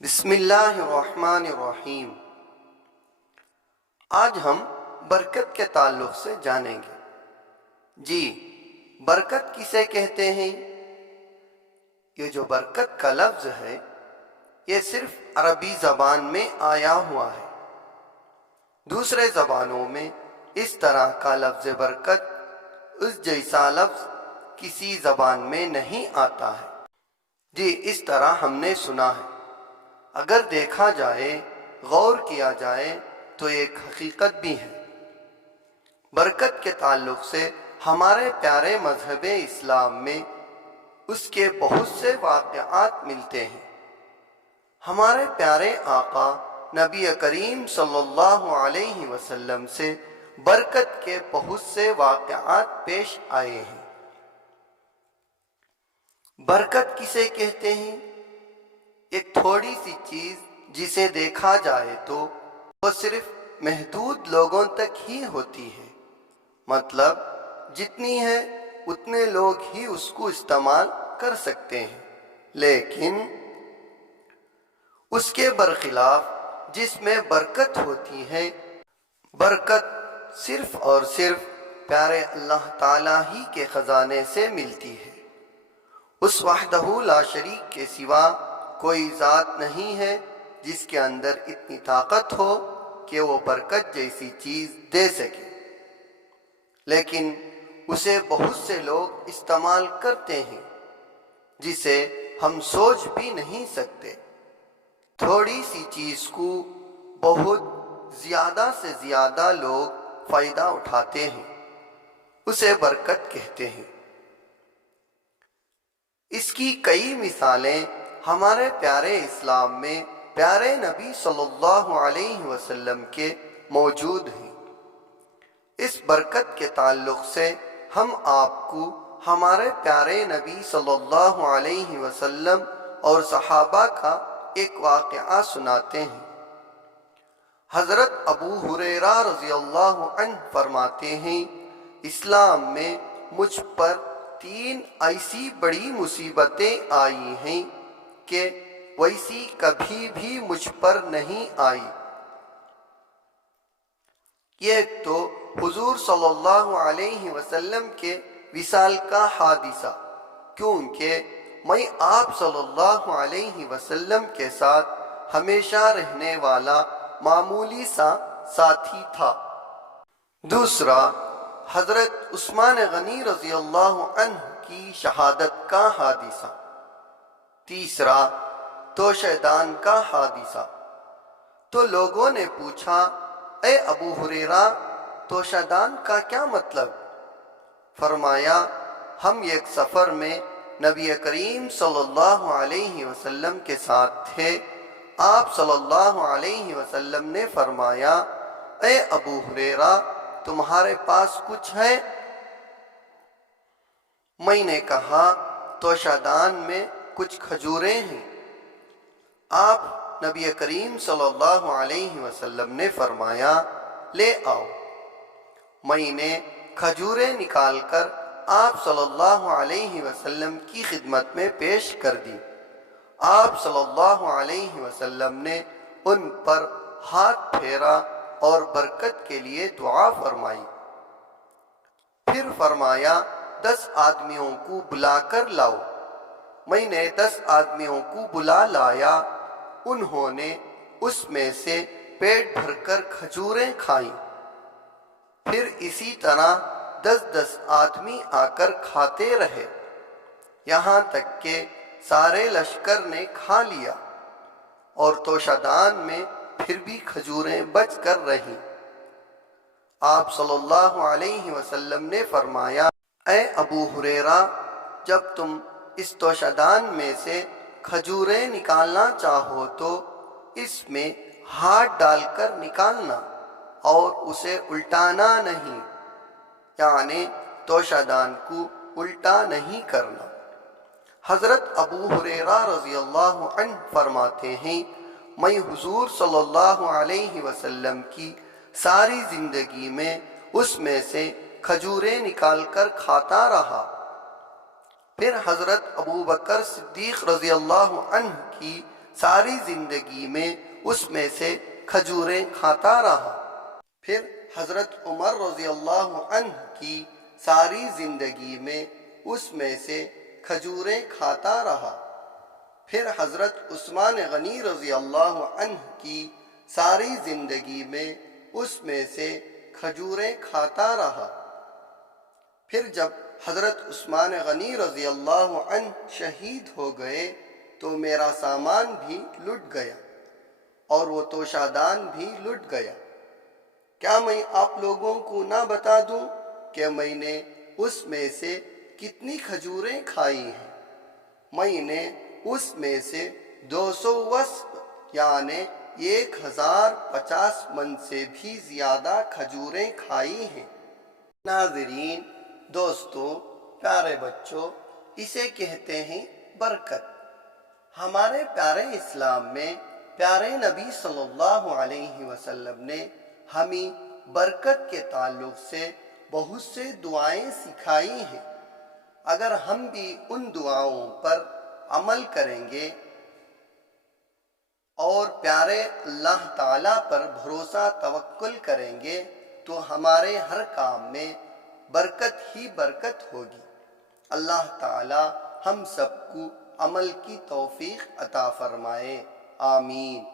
بسم اللہ الرحمن الرحیم۔ آج ہم برکت کے تعلق سے جانیں گے۔ جی، برکت کسے کہتے ہیں؟ یہ جو برکت کا لفظ ہے یہ صرف عربی زبان میں آیا ہوا ہے۔ دوسرے زبانوں میں اس طرح کا لفظ برکت، اس جیسا لفظ کسی زبان میں نہیں آتا ہے۔ جی، اس طرح ہم نے سنا ہے۔ اگر دیکھا جائے، غور کیا جائے تو ایک حقیقت بھی ہے۔ برکت کے تعلق سے ہمارے پیارے مذہب اسلام میں اس کے بہت سے واقعات ملتے ہیں۔ ہمارے پیارے آقا نبی کریم صلی اللہ علیہ وسلم سے برکت کے بہت سے واقعات پیش آئے ہیں۔ برکت کسے کہتے ہیں؟ ایک تھوڑی سی چیز جسے دیکھا جائے تو وہ صرف محدود لوگوں تک ہی ہوتی ہے، مطلب جتنی ہے اتنے لوگ ہی اس کو استعمال کر سکتے ہیں، لیکن اس کے برخلاف جس میں برکت ہوتی ہے، برکت صرف اور صرف پیارے اللہ تعالیٰ ہی کے خزانے سے ملتی ہے۔ اس وحدہ لا شریک کے سوا کوئی ذات نہیں ہے جس کے اندر اتنی طاقت ہو کہ وہ برکت جیسی چیز دے سکے، لیکن اسے بہت سے لوگ استعمال کرتے ہیں جسے ہم سوچ بھی نہیں سکتے۔ تھوڑی سی چیز کو بہت زیادہ سے زیادہ لوگ فائدہ اٹھاتے ہیں، اسے برکت کہتے ہیں۔ اس کی کئی مثالیں ہمارے پیارے اسلام میں پیارے نبی صلی اللہ علیہ وسلم کے موجود ہیں۔ اس برکت کے تعلق سے ہم آپ کو ہمارے پیارے نبی صلی اللہ علیہ وسلم اور صحابہ کا ایک واقعہ سناتے ہیں۔ حضرت ابو ہریرہ رضی اللہ عنہ فرماتے ہیں، اسلام میں مجھ پر 3 ایسی بڑی مصیبتیں آئی ہیں کہ ویسی کبھی بھی مجھ پر نہیں آئی۔ ایک تو حضور صلی اللہ علیہ وسلم کے وصال کا حادثہ، کیونکہ میں آپ صلی اللہ علیہ وسلم کے ساتھ ہمیشہ رہنے والا معمولی سا ساتھی تھا۔ دوسرا، حضرت عثمان غنی رضی اللہ عنہ کی شہادت کا حادثہ۔ تیسرا، توشہ دان کا حادثہ۔ تو لوگوں نے پوچھا، اے ابو ہریرہ، توشہ دان کا کیا مطلب؟ فرمایا، ہم ایک سفر میں نبی کریم صلی اللہ علیہ وسلم کے ساتھ تھے۔ آپ صلی اللہ علیہ وسلم نے فرمایا، اے ابو ہریرہ، تمہارے پاس کچھ ہے؟ میں نے کہا، توشہ دان میں کچھ کھجوریں ہیں۔ آپ نبی کریم صلی اللہ علیہ وسلم نے فرمایا، لے آؤ۔ میں نے کھجوریں نکال کر آپ صلی اللہ علیہ وسلم کی خدمت میں پیش کر دی۔ آپ صلی اللہ علیہ وسلم نے ان پر ہاتھ پھیرا اور برکت کے لیے دعا فرمائی۔ پھر فرمایا، 10 آدمیوں کو بلا کر لاؤ۔ میں نے 10 آدمیوں کو بلا لایا۔ انہوں نے اس میں سے پیٹ بھر کر کھجوریں کھائیں۔ پھر اسی طرح 10 آدمی آ کر کھاتے رہے، یہاں تک کہ سارے لشکر نے کھا لیا اور توشہ دان میں پھر بھی کھجوریں بچ کر رہیں۔ آپ صلی اللہ علیہ وسلم نے فرمایا، اے ابو ہریرہ، جب تم اس توشہ دان میں سے کھجوریں نکالنا چاہو تو اس میں ہاتھ ڈال کر نکالنا اور اسے الٹانا نہیں، یعنی توشہ دان کو الٹا نہیں کرنا۔ حضرت ابو ہریرہ رضی اللہ عنہ فرماتے ہیں، میں حضور صلی اللہ علیہ وسلم کی ساری زندگی میں اس میں سے کھجوریں نکال کر کھاتا رہا۔ پھر حضرت ابو بکر صدیق رضی اللہ عنہ کی ساری زندگی میں اس میں سے کھجوریں کھاتا رہا۔ پھر حضرت عمر رضی اللہ عنہ کی ساری زندگی میں اس میں سے کھجوریں کھاتا رہا۔ پھر حضرت عثمان غنی رضی اللہ عنہ کی ساری زندگی میں اس میں سے کھجوریں کھاتا رہا۔ پھر جب حضرت عثمان غنی رضی اللہ عنہ شہید ہو گئے تو میرا سامان بھی لٹ گیا اور وہ توشادان بھی لٹ گیا۔ کیا میں آپ لوگوں کو نہ بتا دوں کہ میں نے اس میں سے کتنی کھجوریں کھائی ہیں؟ میں نے اس میں سے 200 وسق یعنی 1050 من سے بھی زیادہ کھجوریں کھائی ہیں۔ ناظرین، دوستو، پیارے بچوں، اسے کہتے ہیں برکت۔ ہمارے پیارے اسلام میں پیارے نبی صلی اللہ علیہ وسلم نے ہمیں برکت کے تعلق سے بہت سے دعائیں سکھائی ہیں۔ اگر ہم بھی ان دعاؤں پر عمل کریں گے اور پیارے اللہ تعالیٰ پر بھروسہ توکل کریں گے تو ہمارے ہر کام میں برکت ہی برکت ہوگی۔ اللہ تعالیٰ ہم سب کو عمل کی توفیق عطا فرمائے، آمین۔